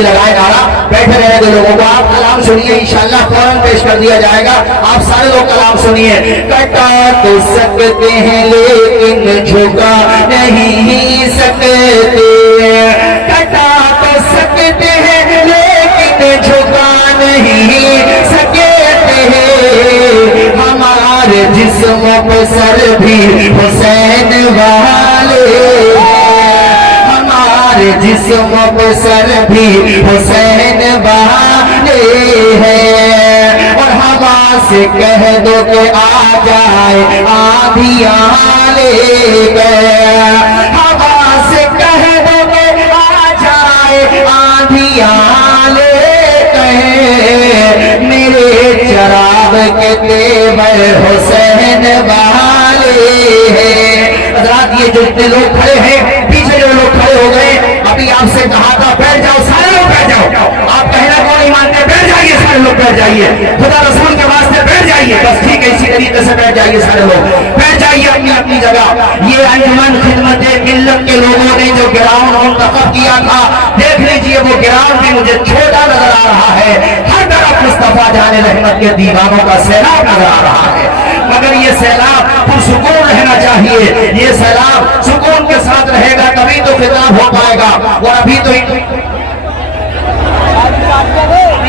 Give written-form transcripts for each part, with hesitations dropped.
भी लगाए नारा, बैठे रहने दो लोगों को। आप कलाम सुनिए, इंशाअल्लाह फौरन पेश कर दिया जाएगा। आप सारे लोग कलाम सुनिए। कटा तो सकते हैं लेकिन झुका नहीं सकते, कटा तो सकते हैं लेकिन झुका नहीं सकते, हमारे जिस्म पे सर भी हुसैन वाले, हमारे जिस्म पे सर भी हुसैन वाले हैं। और हवा से कह दो कि आ जाए आंधियां लेकर, हवा से कह दो कि आ जाए आंधियां लेकर, मेरे चराग के तेवर हुसैन वाले हैं। हज़रात ये जो इतने लोग खड़े हैं, पीछे जो लोग खड़े हो गए, अभी आपसे कहा था बैठ जाओ, सारे लोग बैठ जाओ। आप कहना कौन नहीं मानते, बैठ जाइए सारे लोग, बैठ जाइए, खुदा रसूल के वास्ते बैठ जाइए। बस ठीक है, इसी तरीके से बैठ जाइए सारे लोग, बैठ जाइए अपनी अपनी जगह। ये अंजुमन खिदमत मिल्लत के लोगों ने जो ग्राउंड मुंतखब किया था, देख लीजिए वो ग्राउंड भी मुझे छोटा नजर आ रहा है। हर तरफ मुस्तफा जाने रहमत के दीवानों का सैलाब नजर आ रहा है, मगर ये सैलाब पुरसुकून रहना चाहिए। ये सैलाब सुकून के साथ रहेगा तभी तो खिताब हो पाएगा। और अभी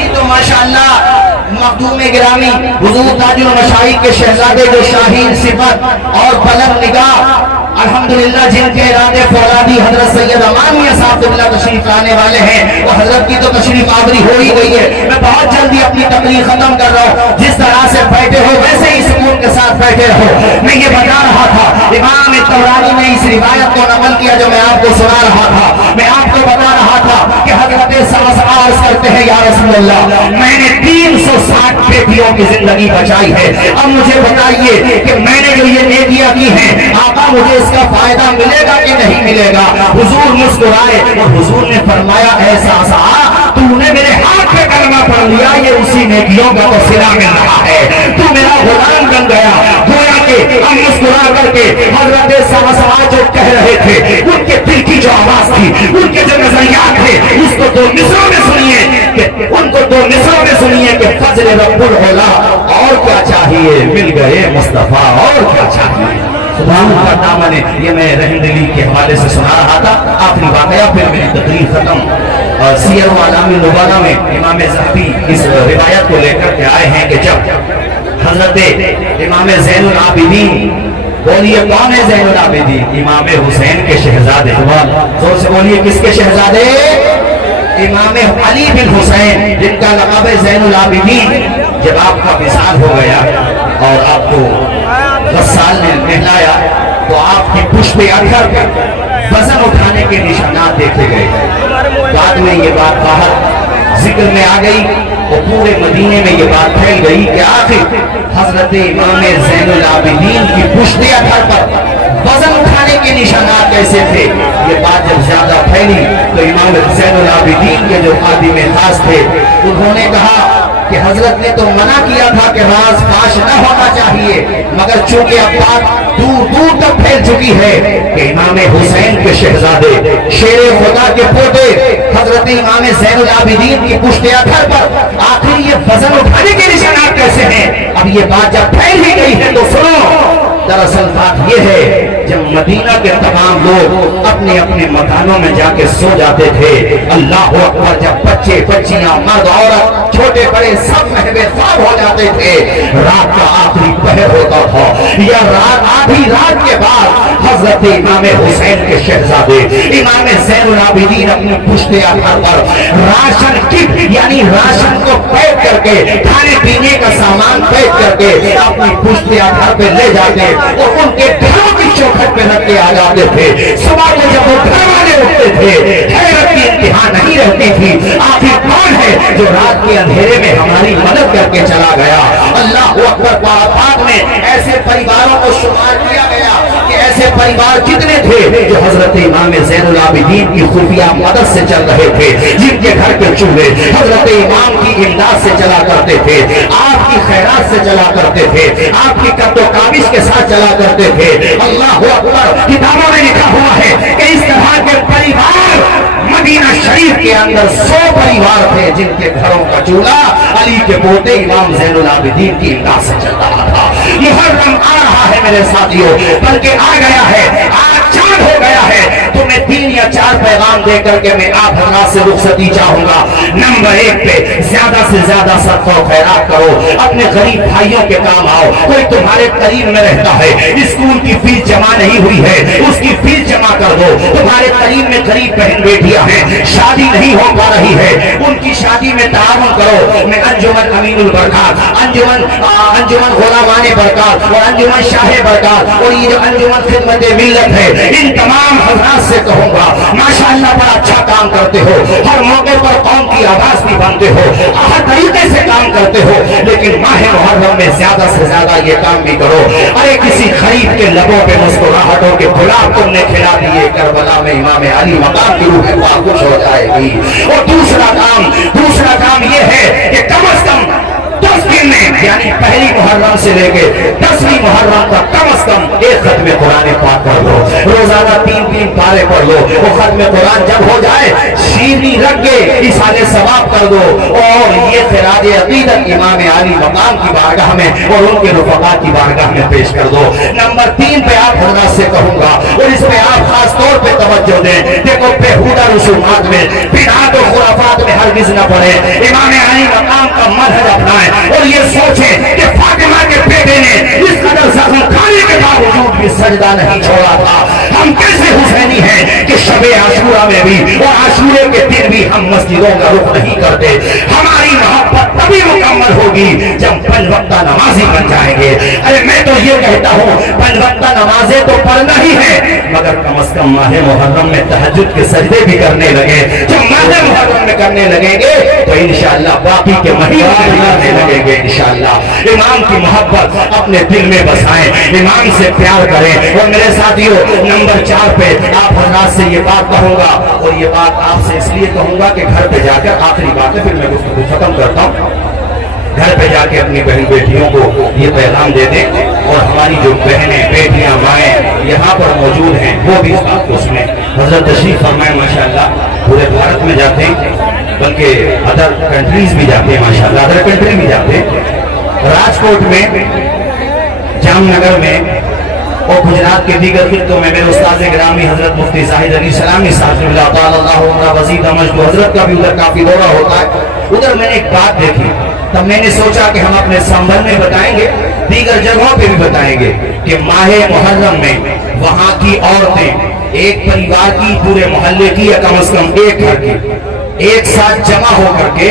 तो माशाअल्लाह मखदूम गिरामी हुजूर ताजुल मशाइख के शहजादे जो शाहीन सिफत और बुलंद निगाह अल्हम्दुलिल्लाह जिनके इरादे फौलादी हजरत सैयद अमानिया साहब तशरीफ लाने वाले हैं, वो हजरत की तो तशरीफ आवरी हो ही गई है। मैं बहुत जल्दी अपनी तकरीर खत्म कर रहा हूँ। जिस तरह से बैठे हो वैसे ही सुकून के साथ बैठे रहो। मैं ये बता रहा था, इमाम तबरानी ने इस रिवायत को नकल किया जो मैं आपको सुना रहा था। मैं आपको बता रहा था कि हजरत अर्ज करते हैं या रसूल अल्लाह, मैंने 360 बेटियों की जिंदगी बचाई है। अब मुझे बताइए कि मैंने जो ये नेकियां की हैं, आका मुझे इसका फायदा मिलेगा कि नहीं मिलेगा? हुजूर मुस्कुराए और हुजूर ने फरमाया, ऐसा तूने मेरे हाथ पे कलमा पढ़ लिया, ये उसी नेकियों का तो सिला मिल रहा है। तू मेरा गुलाम बन गया। गोया के हम मुस्कुरा करके हजरत साहब जो कह रहे थे, उनके दिल की जो आवाज थी, उनके जो नजरियात थे, उसको दो मिसरों में सुनिए कि उनको दो मिसरों में सुनिए कि फजल रब्बुल होला, और क्या चाहिए, मिल गए मुस्तफा, और क्या चाहिए। सुभान का दामन है। ये मैं रहमदिली के हवाले से सुना रहा था। आखिरी वाकया, फिर मेरी तकरीर खत्म। सीयर आलामी नुबाला में इमाम ज़हबी इस रिवायत को लेकर के आए हैं कि जब हजरत इमाम ज़ैनुल आबिदीन, बोलिए कौन है ज़ैनुल आबिदीन? इमाम हुसैन के शहजादे। जोर से बोलिए, किसके शहजादे? इमाम अली बिन हुसैन, जिनका लक़ब है ज़ैनुल आबिदीन। जब आपका विसाल हो गया और आपको 10 साल ने नहलाया, तो आपकी पुष्प अखर पर वजन उठाने के निशानात देखे गए। बाद में ये बात बाहर जिक्र में आ गई और पूरे मदीने में ये बात फैल गई कि आखिर हजरत इमाम ज़ैनुल आबिदीन की पुष्प अखर पर वजन उठाने के निशानात कैसे थे। ये बात जब ज्यादा फैली तो इमाम ज़ैनुल आबिदीन के जो खादिम खास थे, उन्होंने कहा कि हजरत ने तो मना किया था कि राज फाश न होना चाहिए, मगर चूंकि अब बात दूर दूर तक फैल चुकी है कि इमाम हुसैन के शहजादे, शेरे खुदा के पोते हजरत इमाम ज़ैनुल आबिदीन की पुश्त अखर पर आखिर ये वजन उठाने के निशानात कैसे हैं। अब ये बात जब फैल ही गई है तो सुनो। दरअसल बात यह है, जब मदीना के तमाम लोग अपने अपने मकानों में जाके सो जाते थे, अल्लाह अकबर, जब बच्चे बच्चियां मर्द औरत छोटे बड़े सब महबे ख्वाब हो जाते थे, रात का आखिरी पहर होता था या रात आधी रात के बाद हजरत इमाम हुसैन के शहजादे इमाम ज़ैनुल आबिदीन अपनी पुश्त अखर पर राशन किट यानी राशन को पैक करके, खाने पीने का सामान पैक करके अपनी पुश्त अखर पे ले जाते और उनके घरों की चौखट पे रख के आ जाते थे। सुबह को जब वो घर वाले उठते थे, हैरत की इंतहा नहीं रहती थी, आखिर कौन है जो रात के अंधेरे में हमारी मदद करके चला गया। अल्लाह अकबर। पाक में ऐसे परिवारों को शुमार किया गया कि ऐसे परिवार कितने थे जो हजरत इमाम ज़ैनुल आबिदीन की खुफिया मदद से चल रहे थे, जिनके घर के चूल्हे हजरत इमाम की इमदाद से चला करते थे, आपकी खैरात से चला करते थे, आपकी कब्दो काबिज के साथ चला करते थे। अल्लाह अकबर। किताबों में लिखा हुआ है कि इस तरह के परिवार मदीना शरीफ के अंदर 100 परिवार थे जिनके घरों का चूल्हा अली के पोते इमाम ज़ैनुल आबिदीन की इमदाद से चल रहा था। मुहर्रम आ रहा है मेरे साथियों, बल्कि आ गया है, आज चांद हो गया है। तो मैं 3 या 4 पैगाम दे करके मैं आप हजरात से रुखसती चाहूंगा। नंबर 1 पे ज्यादा से ज्यादा सदका और खैरात करो, अपने गरीब भाइयों के काम आओ। कोई तुम्हारे करीब में रहता है, स्कूल की फीस जमा नहीं हुई है, उसकी फीस जमा कर दो। तुम्हारे करीब में गरीब बहन बेटियां हैं, शादी नहीं हो पा रही है, उनकी शादी में ताउन करो। मैं अंजुमन अमीनुल बरकात, अंजुमन गुलामाने बरकात और अंजुमन शाहे बरकात और ये जो अंजुमन खिदमत मिल्लत है, इन तमाम हजरात से कहूंगा माशाअल्लाह बड़ा अच्छा काम करते हो, हर मौके पर कौम की आवाज भी बनते हो, हर तरीके से काम करते हो, लेकिन माह मुहर्रम में ज्यादा से ज्यादा ये काम भी करो। अरे किसी गरीब के लबों पे मुस्कुराहटों के गुलाब तुमने खिला दिए, करबला में इमाम अली मकाम की रूह खुश हो जाएगी। और दूसरा काम ये है कि कम से कम 10 दिन में, यानी पहली मुहर्रम से लेके 10वीं मुहर्रम तक कम से कम एक खत्म कुरान पाक पढ़ लो, रोजाना 3 पारे पढ़ लो। वो खत्म कुरान जब हो जाए, शीरी रख के इसाले सवाब कर दो और ये खिराज अकीदत इमाम अली मकाम की बारगाह में और उनके रुफका की बारगाह में पेश कर दो। नंबर 3 पे आप हजरात से कहूंगा और इस पे आप खास तौर पे तवज्जो दें। देखो बेहुदा रसूमात में, बिदअत और खुराफात में हरगिज़ न पड़े, इमाम अली मकाम का मनहज अपनाएं और ये सोचें कि फातिमा के बेटे ने इस कदर जख्म खाने के बावजूद भी सजदा नहीं छोड़ा था। हम कैसे हुसैनी हैं कि शबे आशूरा में भी और आशूरे के दिन भी हम मस्जिदों का रुख नहीं करते। हमारी मोहब्बत तभी मुकम्मल होगी जब 5 वक्त नमाजी बन जाएंगे। अरे मैं तो ये कहता हूँ 5 वक्त नमाजें तो पढ़ना ही है, मगर कम से कम माह मुहर्रम में तहज्जुद के सजदे भी करने लगे। जब माह मुहर्रम में करने लगेंगे तो इंशाअल्लाह बाकी के महीनों में करने लगेंगे इंशाअल्लाह। इमाम की मोहब्बत अपने दिल में बसाएं, इमाम से प्यार करें। और मेरे साथियों, नंबर 4 पे आप हजरात से ये बात कहूंगा और ये बात आपसे इसलिए कहूंगा कि घर पे जाकर आखिरी बात है, फिर मैं उसको खत्म करता हूँ। घर पे जाके अपनी बहन बेटियों को ये पैगाम दे दें और हमारी जो बहनें बेटियां माएँ यहाँ पर मौजूद हैं वो भी इस बात को सुने। हजरत तशरीफ फरमाए माशाअल्लाह, पूरे भारत में जाते हैं, बल्कि अदर कंट्रीज भी जाते हैं माशाअल्लाह, अदर कंट्री भी जाते हैं। राजकोट में, जामनगर में और गुजरात के दीगर खित्तों में मेरे उस्ताद गिरामी हजरत मुफ्ती जाहिद अली सलामी साहब वज़ीर दमश्क, हजरत का भी उधर काफी दौरा होता है। उधर मैंने एक बात देखी, तब मैंने सोचा कि हम अपने संबंध में बताएंगे, दीगर जगहों पे भी बताएंगे कि माह मुहर्रम में वहां की औरतें एक परिवार की, पूरे मोहल्ले की या कम से कम एक घर की एक साथ जमा होकर के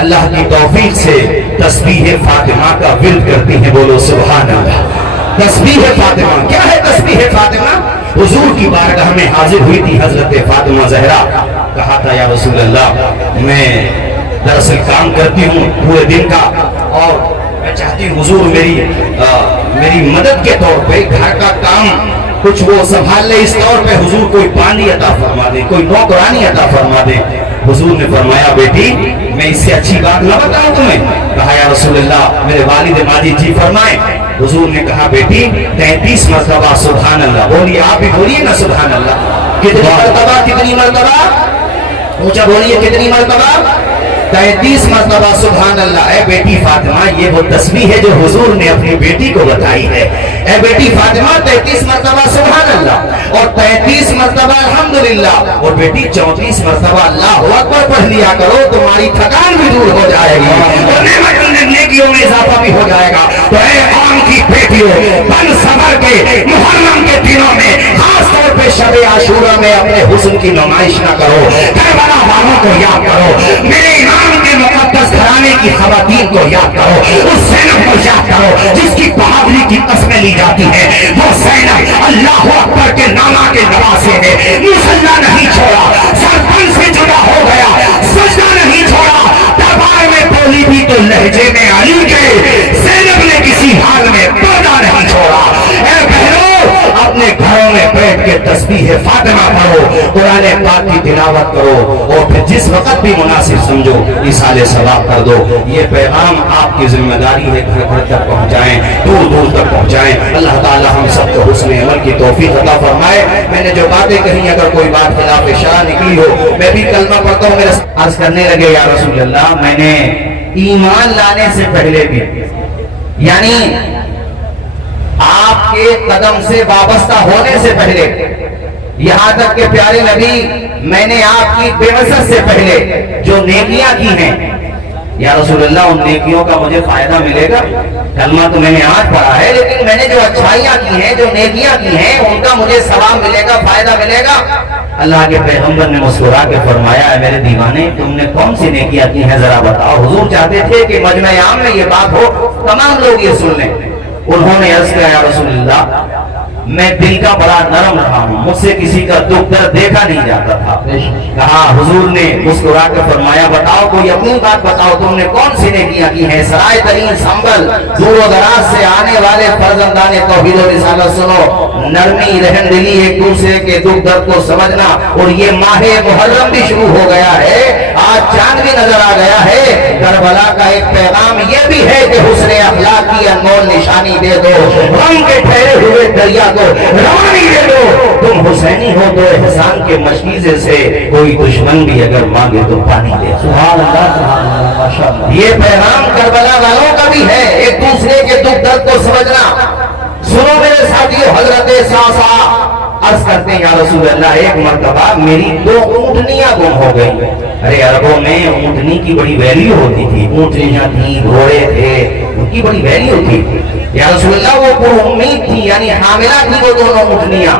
अल्लाह की तौफीक से तस्बीह फातिमा का विर्द करती हैं। बोलो सुभान अल्लाह। तस्बीह फातिमा क्या है? तस्बीह फातिमा हुजूर की बारगाह में हाजिर हुई थी हजरत फातिमा ज़हरा, कहा था या रसूल अल्लाह, मैं दरअसल काम करती हूँ पूरे दिन का और मैं चाहती हूँ हुजूर मेरी मदद के तौर पे घर का काम कुछ वो संभाल ले, इस तौर पे हुजूर कोई पानी अता फरमा दे, कोई नौकरानी अता फरमा दे। हुजूर ने फरमाया बेटी मैं इससे अच्छी बात न बताऊं तुम्हें? कहा या रसूलल्लाह मेरे वालिद माजिद जी फरमाए। हुजूर ने कहा बेटी 33 मरतबा सुभान अल्लाह बोलिए, आप भी बोलिए ना सुभान अल्लाह। कितनी मरतबा? कितनी मरतबा? ऊंचा बोलिए, कितनी मरतबा? 33 मरतबा सुभान अल्लाह। ए बेटी फातिमा, ये वो तस्बीह है जो हुजूर ने अपनी बेटी को बताई है। ए बेटी फातिमा 33 मरतबा सुभान अल्लाह और 33 मरतबा अल्हम्दुलिल्लाह और बेटी 34 मरतबा अल्लाहु अकबर पढ़ लिया करो, तुम्हारी थकान भी दूर हो जाएगी और नेकियों में इजाफा भी हो जाएगा। तो ए कौम की बेटियों, बन सबर के मुहर्रम के दिनों में खास तौर पे शब आशूरा में अपने हुस्न की नुमाइश न करो, करबला वालों को याद करो, मेरे इमाम के मुकद्दस घराने की खवातीन को याद करो, उस ज़ैनब को याद करो जिसकी बहादुरी की कस्में ली जाती है। वो ज़ैनब अल्लाह अकबर के नामा के नवासे ने मुसल्ला नहीं छोड़ा, सरपंच से जुड़ा हो गया, सजदा नहीं छोड़ा, दरबार में बोली भी तो लहजे में अली के, ज़ैनब ने किसी हाल में पर्दा नहीं छोड़ा। ए बहनों, अपने घरों में बैठ بیٹھ کے تسبیح فاطمہ پڑھو، قرآن پاک کی تلاوت کرو، اور پھر جس وقت بھی مناسب سمجھو ایصال ثواب کر دو۔ یہ پیغام آپ کی ذمہ داری ہے، گھر گھر تک پہنچائیں، دور دور تک پہنچائیں۔ اللہ تعالی ہم سب کو حسن عمل کی توفیق عطا فرمائے۔ میں نے جو باتیں کہیں اگر کوئی بات خلاف شرع نکلی ہو، میں بھی کلمہ پڑھتا ہوں، میرے عرض کرنے لگے یا رسول اللہ میں نے ایمان لانے سے پہلے بھی، یعنی آپ کے قدم سے وابستہ ہونے سے پہلے، یہاں تک کہ پیارے نبی میں نے آپ کی بےوسط سے پہلے جو نیکیاں کی ہیں، یا رسول اللہ ان نیکیوں کا مجھے فائدہ ملے گا؟ کلمہ تو میں نے آج پڑھا ہے، لیکن میں نے جو اچھائیاں کی ہیں، جو نیکیاں کی ہیں، ان کا مجھے ثواب ملے گا، فائدہ ملے گا؟ اللہ کے پیغمبر نے مسکرا کے فرمایا ہے میرے دیوانے تم نے کون سی نیکیاں کی ہیں ذرا بتاؤ۔ حضور چاہتے تھے کہ مجمع عام میں یہ بات ہو، تمام لوگ یہ سن لیں۔ انہوں نے عرض کیا یا رسول اللہ میں دل کا بڑا نرم رہا ہوں، مجھ سے کسی کا دکھ درد دیکھا نہیں جاتا تھا۔ کہا حضور نے مسکرا کے فرمایا بتاؤ کوئی اپنی بات بتاؤ، تم نے کون سی نیکیاں کی ہیں؟ سرائے ترین سنبل دور و دراز سے آنے والے فرزندان توحید و رسالت سنو، نرمی رحم دلی، ایک دوسرے کے دکھ درد کو سمجھنا۔ اور یہ ماہ محرم بھی شروع ہو گیا ہے، آج چاند بھی نظر آ گیا ہے۔ کربلا کا ایک پیغام یہ بھی ہے کہ حسن اخلاق کی انمول نشانی دے دو، غم کے ٹھہرے ہوئے دریا کو روانی دے دو۔ تم حسینی ہو تو احسان کے مشکیزے سے کوئی دشمن بھی اگر مانگے تو پانی دے۔ سبحان اللہ سبحان اللہ ماشاءاللہ۔ یہ پیغام کربلا والوں کا بھی ہے، ایک دوسرے کے دکھ درد کو سمجھنا۔ سنو میرے ساتھیو، حضرت ساسا عرض کرتے ہیں یا رسول اللہ ایک مرتبہ میری 2 اونٹنیاں گم ہو گئی۔ ارے عربوں میں اونٹنی کی بڑی ویلیو ہوتی تھی، اونٹنیاں تھیں، گھوڑے تھے، ان کی بڑی ویلیو تھی۔ یا رسول اللہ وہ پر امید تھی، یعنی حاملہ تھی وہ دونوں اونٹنیاں۔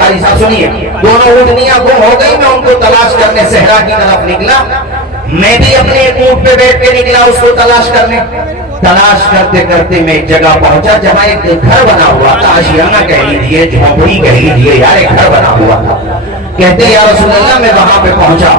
قاری صاحب سنیے، دونوں اونٹنیاں گم ہو گئی۔ میں ان کو تلاش کرنے صحرا کی طرف نکلا، میں بھی اپنے ایک اونٹ پہ بیٹھ کے نکلا اس کو تلاش کرنے۔ تلاش کرتے کرتے میں ایک جگہ پہنچا جہاں ایک گھر بنا ہوا تھا، آشیانہ کہہ لیجیے، جھونپڑی کہہ لیجیے، یار ایک گھر بنا ہوا تھا۔ کہتے یا رسول اللہ میں وہاں پہ پہنچا،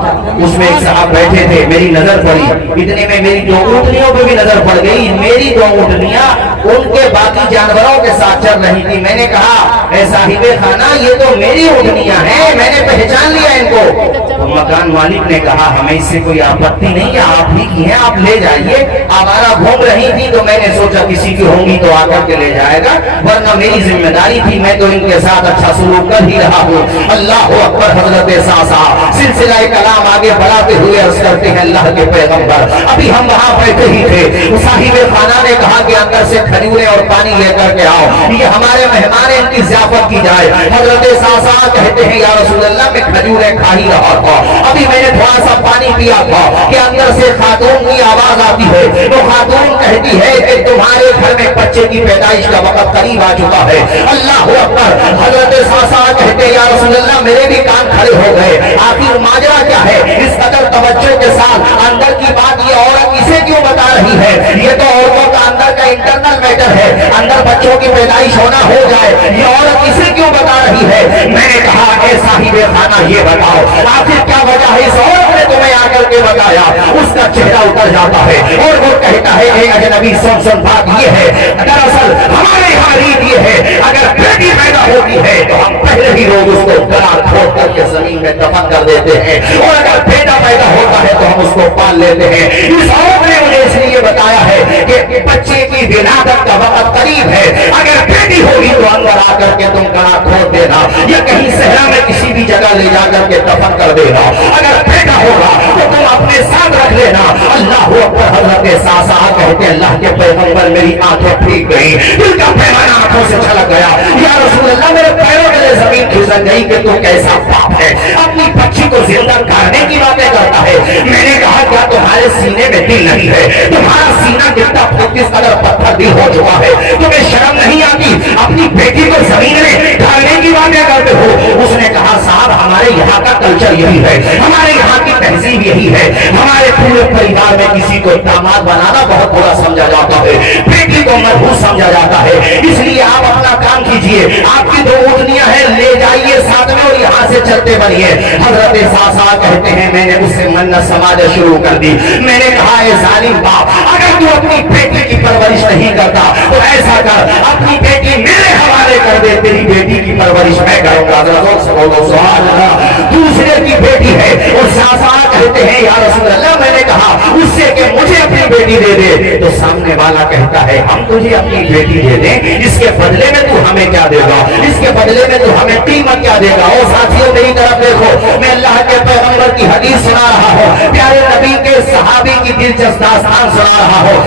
اس میں ایک صاحب بیٹھے تھے، میری نظر پڑی، اتنے میں میری 2 اونٹنیوں پہ بھی نظر پڑ گئی۔ میری 2 اونٹنیاں ان کے باقی جانوروں کے ساتھ چل رہی تھی۔ میں نے کہا اے صاحب خانہ یہ تو میری اونٹنیاں ہیں، میں نے پہچان لیا ان کو۔ تو مکان مالک نے کہا ہمیں اس سے کوئی آپتی نہیں ہے، آپ ہی کی ہیں، آپ لے جائیے۔ آوارہ گھوم رہی تھی تو میں نے سوچا کسی کی ہوں گی تو آ کر کے لے جائے گا، ورنہ میری ذمہ داری تھی، میں تو ان کے ساتھ اچھا سلوک کر ہی رہا ہوں۔ اللہ اکبر۔ حضرت ساسا سلسلہ کلام آگے بڑھاتے ہوئے عرض کرتے ہیں اللہ کے پیغمبر ابھی ہم وہاں بیٹھے ہی تھے، صاحب خانہ نے کہا کہ اندر سے کھجوریں اور پانی لے کر کے آؤ، یہ ہمارے مہمان ہیں، ان کی ضیافت کی جائے۔ حضرت ساسا کہتے ہیں یا رسول اللہ میں کھجوریں کھا ہی رہا تھا، ابھی میں نے تھوڑا سا پانی پیا تھا کہ اندر سے خاتون کی آواز آتی ہے۔ وہ خاتون کہتی ہے کہ تمہارے گھر میں بچے کی پیدائش کا وقت قریب آ چکا ہے۔ اللہ اکبر۔ حضرت ساسا کہتے ہیں یا رسول اللہ میرے بھی کان کھڑے ہو گئے، آخر ماجرا کیا ہے؟ اس قدر توجہ کے ساتھ اندر کی بات یہ عورت اسے کیوں بتا رہی ہے؟ یہ تو عورتوں کا اندر کا انٹرنل میٹر ہے، اندر بچوں کی پیدائش ہونا ہو جائے، یہ عورت اسے کیوں بتا رہی ہے؟ میں نے کہا اے صاحب خانہ یہ بتاؤ آخر کیا وجہ ہے؟ اس عورت نے تمہیں آ کر کے بتایا۔ اس کا چہرہ اتر جاتا ہے اور وہ کہتا ہے اے اجنبی سن بات یہ ہے، دراصل ہمارے یہاں ریت یہ ہے اگر بیٹی پیدا ہوتی ہے تو ہم پہلے ہی روز اس کو گلا کھود کر کے زمین میں دفن کر دیتے ہیں، اور اگر بیٹا پیدا ہوتا ہے تو ہم اس کو پال لیتے ہیں۔ اس عورت نے مجھے اس لیے بتایا ہے کہ بچے کی ولادت کا وقت قریب ہے، اگر بیٹی ہوگی تو اندر آ کر کے تم گلا کھود دینا یا کہیں صحرا میں کسی بھی جگہ لے جا کر کے دفن کر دینا، اگر بیٹا ہوگا تو تم اپنے ساتھ رکھ لینا۔ اللہ اکبر۔ حضرت ساسا کہتے اللہ کے پیغمبر میری آنکھیں پھیگ گئی، دل کا پیمانہ آنکھوں سے چھلک گیا۔ یا رسول اللہ میرے پیروں کے زمین کھسک گئی کہ تو کیسا باپ ہے، اپنی بچی کو زندہ کرنے کی باتیں کرتا ہے۔ میں نے کہا کیا تمہارے سینے میں دل نہیں ہے؟ تمہارا سینہ کتنا کس قدر پتھر دل ہو چکا ہے، تمہیں شرم نہیں آتی؟ اپنی بیٹی کو زمین میں ڈالنے کی باتیں کرتے ہو۔ اس نے کہا صاحب ہمارے یہاں کا کلچر یہی ہے، ہمارے یہاں کی تہذیب یہی ہے، ہمارے پورے پریوار میں کسی کو داماد بنانا بہت برا سمجھا جاتا ہے، بیٹی کو مرحوم سمجھا جاتا ہے، اس لیے آپ اپنا کام کیجئے، آپ کی 2 اونٹنیاں ہیں لے جائیے ساتھ میں اور یہاں سے چلتے بنیے۔ حضرت ساسا کہتے ہیں میں نے اس سے منت سماجھ شروع کر دی۔ میں نے کہا اے ظالم باپ اگر تو اپنی بیٹی کی پرورش نہیں کرتا تو ایسا کر اپنی بیٹی میرے حوالے کر دے، تیری بیٹی کی پرورش میں کروں گا۔ سبحان اللہ۔ دوسرے کی بیٹی ہے اور ساسا کہتے ہیں یا رسول اللہ میں نے کہا اس سے کہ مجھے اپنی بیٹی دے دے، تو سامنے والا کہتا ہے ہم تجھے اپنی بیٹی دے دیں، اس کے بدلے میں تو ہمیں کیا دے گا، اس کے بدلے میں تو ہمیں قیمت کیا دے گا۔ اور ساتھیوں میری طرف دیکھو، میں اللہ کے پیغمبر کی حدیث سنا رہا ہوں، پیارے نبی کے صحابی کی دلچسپ داستان سنا رہا ہوں۔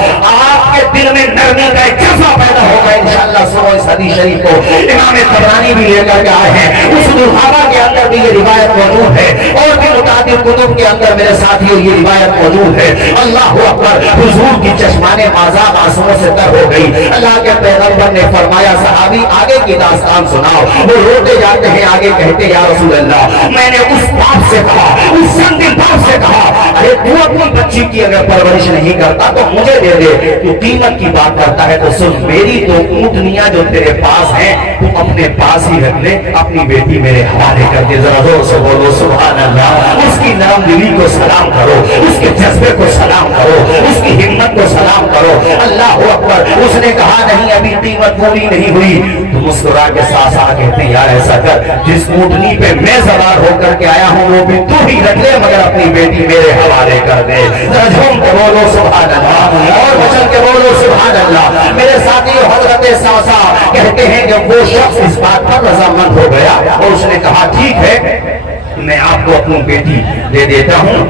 آپ کے دل میں نرمی کا ایک جذبہ پیدا ہوگا انشاءاللہ۔ سنو اس حدیث شریف کو، امام طبرانی بھی لے کر کے آئے ہیں، اس الحابہ کے اندر بھی یہ روایت موجود ہے اور بھی متعدد کتب کے اندر میرے ساتھیوں یہ روایت موجود ہے۔ اللہ اکبر، حضور کی چشمانے مازاب آنسوؤں سے تر ہو گئی۔ اللہ کے پیغمبر نے فرمایا صحابی آگے کی داستان سناؤ۔ وہ روتے جاتے ہیں، آگے کہتے یا رسول اللہ میں نے اس باپ سے کہا، اس سنگل باپ سے کہا ارے تو اپنی بچی کی اگر پرورش نہیں کرتا تو مجھے دے دے، تو قیمت کی بات کرتا ہے تو سن میری تو اونٹنیاں جو تیرے پاس ہیں تو اپنے پاس ہی رکھ لے، اپنی بیٹی میرے حوالے کر دے۔ ذرا زور سے بولو سبحان اللہ۔ اس کی نرم دلی کو سلام کرو، اس کے جذبے کو سلام کرو، اس کی ہمت کو سلام کرو۔ اللہ اکبر۔ اس نے کہا نہیں ابھی قیمت پوری نہیں ہوئی، تو مسکرا کے ساتھ ساتھ کہتے ہیں یار ایسا کر جس اونٹنی پہ میں سوار ہو کر کے آیا ہوں وہ بھی تو ہی رکھ لے، مگر اپنی بیٹی میرے حوالے کر دے۔ ذرا جھوم کے بولو سبحان اللہ اور بچل کے بولو سبحان اللہ۔ میرے ساتھی حضرت ساسا کہتے ہیں کہ وہ شخص اس بات پر رضامند ہو گیا اور اس نے کہا ٹھیک ہے میں آپ کو اپنی بیٹی دے دیتا ہوں،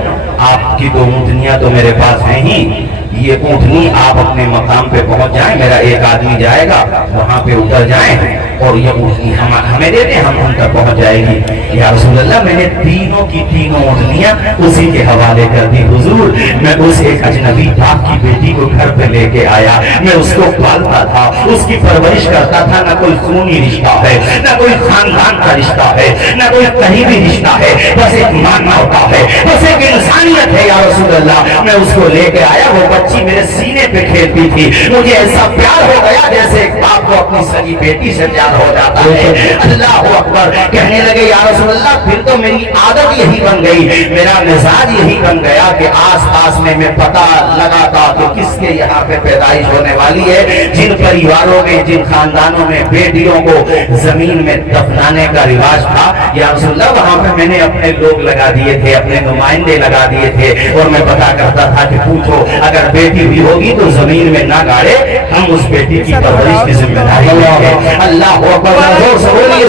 آپ کی تو اونٹنیاں تو میرے پاس ہیں ہی، یہ اونٹنی آپ اپنے مقام پہ پہنچ جائیں، میرا ایک آدمی جائے گا وہاں پہ اتر جائیں اور یہ اونٹنی ہمیں دے دیں، ہم ان تک پہنچ جائے گی۔ یا رسول اللہ میں نے تینوں کی تینوں اونٹنیاں اسی کے حوالے کر دی۔ حضور میں اس ایک اجنبی باپ کی بیٹی کو گھر پہ لے کے آیا، میں اس کو پالتا تھا، اس کی پرورش کرتا تھا، نہ کوئی خونی رشتہ ہے، نہ کوئی خاندان کا رشتہ ہے، نہ کوئی قریبی رشتہ ہے، بس ایک ماننا ہوتا ہے، بس ایک انسانیت ہے۔ یا رسول اللہ میں اس کو لے کے آیا، وہ بچی میرے سینے پہ کھیلتی تھی، مجھے ایسا پیار ہو گیا جیسے ایک باپ کو اپنی سگی بیٹی سے پیار ہو جاتا ہے۔ اللہ اکبر۔ کہنے لگے یا رسول اللہ پھر تو میری عادت یہی بن گئی، میرا مزاج یہی بن گیا کہ آس پاس میں پتہ لگاتا کہ کس کے یہاں پہ پیدائش ہونے والی ہے، جن پریواروں میں جن خاندانوں میں بیٹیوں کو زمین میں دفنانے کا رواج تھا یا رسول اللہ وہاں پہ میں نے اپنے لوگ لگا دیے تھے، اپنے نمائندے لگا دیے تھے اور میں پتا کرتا تھا کہ پوچھو اگر بیٹی بھی ہوگی تو زمین میں نہ گاڑے، ہم اس بیٹی کی پرورش کی ذمہ داری لیں گے۔ اللہ اکبر۔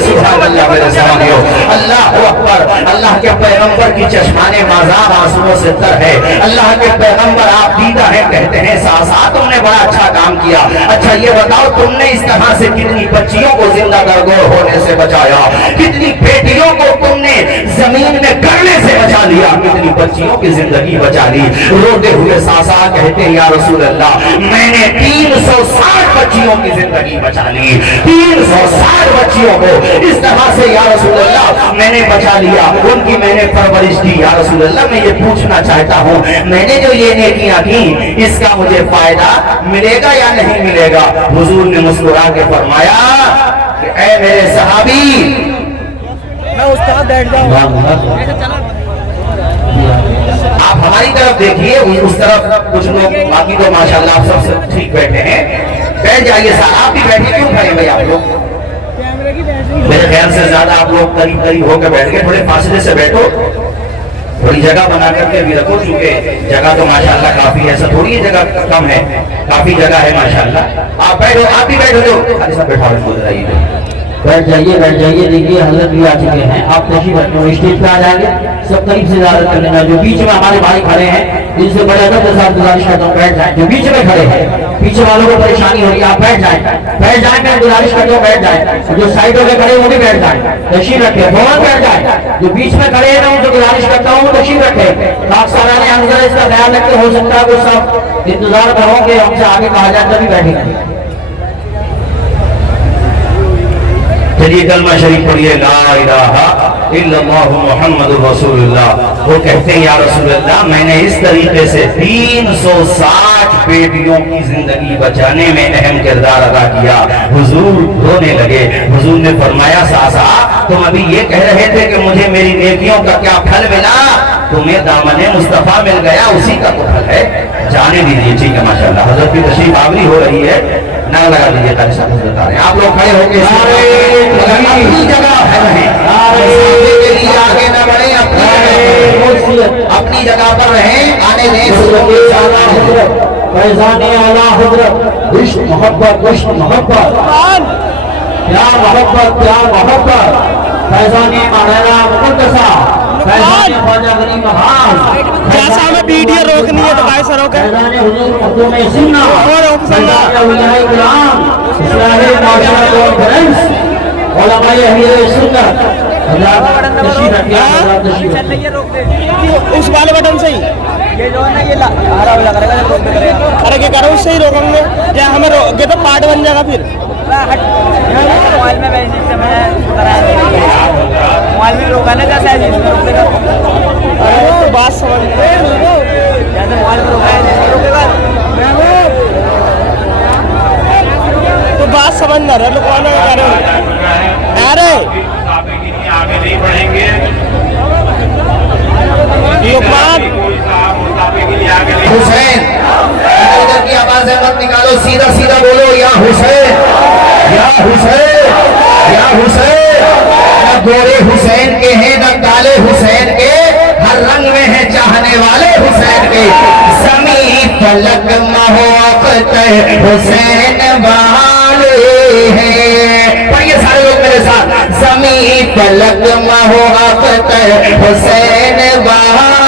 سبحان اللہ میرے سامنے اللہ اکبر۔ اللہ کے پیغمبر کی چشمانے مازاب آنسوؤں سے تر ہے۔ اللہ کے پیغمبر آپ دیدہ ہیں، کہتے ہیں ساسا تم نے بڑا اچھا کام کیا، اچھا یہ بتاؤ تم نے اس طرح سے کتنی بچیوں کو زندہ درگور ہونے سے بچایا، کتنی بیٹیوں کو تم نے زمین میں گرنے سے بچا لیا، کتنی بچیوں کی زندگی بچا لی۔ روتے ہوئے ساسا کہتے ہیں یا رسول اللہ میں نے 360 بچیوں کی زندگی بچا لی، 360 بچیوں کو اس طرح سے یا رسول اللہ میں نے بچا لیا، ان کی میں نے پرورش کی۔ یا رسول اللہ میں یہ پوچھنا چاہتا ہوں میں نے جو یہ نیکیاں کی اس کا مجھے فائدہ ملے گا یا نہیں ملے گا؟ حضور نے مسکرا کے فرمایا کہ اے میرے صحابی میں استاد بیٹھ جاؤں، آپ ہماری طرف دیکھیے، اس طرف کچھ لوگ، باقی تو ماشاءاللہ آپ سب سے ٹھیک بیٹھے ہیں، بیٹھ جائیے سر، آپ بھی بیٹھیے، کیوں کھڑے بھائی آپ لوگ؟ میرے خیال سے زیادہ آپ لوگ قریب قریب ہو کے بیٹھ گئے، تھوڑے فاصلے سے بیٹھو، تھوڑی جگہ بنا کر کے بھی رکھو، چونکہ جگہ تو ماشاءاللہ کافی ہے، ایسا تھوڑی ہے جگہ کم ہے، کافی جگہ ہے ماشاءاللہ۔ آپ بیٹھو، آپ بھی بیٹھو، جو خالی سب بیٹھا بیٹھ جائیے، دیکھیے حضرت بھی آ چکے ہیں، آپ تشریف رکھیں، اسٹیج پہ آ جائیں گے، سب قریب سے زیادہ کرنے میں، جو بیچ میں ہمارے بھائی کھڑے ہیں ان سے بڑے ادب کے ساتھ گزارش کرتا ہوں بیٹھ جائیں، جو بیچ میں کھڑے ہیں پیچھے والوں کو پریشانی ہو رہی ہے آپ بیٹھ جائیں، میں گزارش کرتا ہوں بیٹھ جائیں، جو سائڈوں میں کھڑے ہیں وہ بھی بیٹھ جائیں، تشریف رکھیں، فوراً بیٹھ جائیں، جو بیچ میں کھڑے ہیں ان سے گزارش کرتا ہوں تشریف رکھیں، سالانہ حضرت اس کا خیال رکھتے، ہو سکتا ہے وہ سب انتظار کرو کہ ہم سے آگے کہا جائے تبھی بیٹھیں گے۔ چلیے کلمہ شریف پڑھیے، لا الہ الا اللہ محمد رسول اللہ۔ وہ کہتے ہیں یا رسول اللہ میں نے اس طریقے سے 360 بیٹیوں کی زندگی بچانے میں اہم کردار ادا کیا۔ حضور رونے لگے، حضور نے فرمایا ساسا تم ابھی یہ کہہ رہے تھے کہ مجھے میری نیکیوں کا کیا پھل ملا؟ तुम्हें दामने मुस्तफा मिल गया, उसी का तो फल है, जाने दीजिए। ठीक है माशाल्लाह, हजरत की तशरीफ आवरी हो रही है, नारा लगा दीजिए ताकि सब हजरत आ रहे हैं। आप लोग खड़े होकर अपनी जगह है रहें, के लिए आगे न बढ़े, अपनी जगह पर रहें, आने दें फैजान आला हजरत, इश्क मोहब्बत प्यार मोहब्बत फैजान मौलाना मुक़द्दसा फैजान ख्वाजा गरीब नवाज, जैसा हमें वीडियो रोकनी है तो भाई सर रोके फैजान हुजूर मखदूम सुन्नाह और फैजान उलमाए किराम, इस्लामी माशरा कॉन्फ्रेंस, उलमाए अहले सुन्नत, हज़रात तशरीफ रखिए, हज़रात तशरीफ रखिए। उस वाले बटन से ही ये जो है ना ये हरा लग रहा है, रोक दे रहे हैं। अरे क्या करो, उससे ही रोकेंगे या हमें रोके तो पार्ट बन जाएगा फिर। मोबाइल में मोबाइल में रोका ना कैसे है, बात समझ जैसे मोबाइल में रोका है रोकेगा तो बात समझ ना रहे लोग कौन कह रहे हो। अरे आगे नहीं बढ़ेंगे, लुकमान हुसैन, इधर की आवाज मत निकालो, सीधा सीधा बोलो या हुसैन या हुसैन या हुसैन। न गोरे हुसैन के हैं न काले हुसैन के, हर रंग में है चाहने वाले हुसैन के। समी फलक मोहब्बत हुसैन वाले हैं, पढ़िए सारे लोग मेरे साथ, समी फलक मोहब्बत हुसैन वाले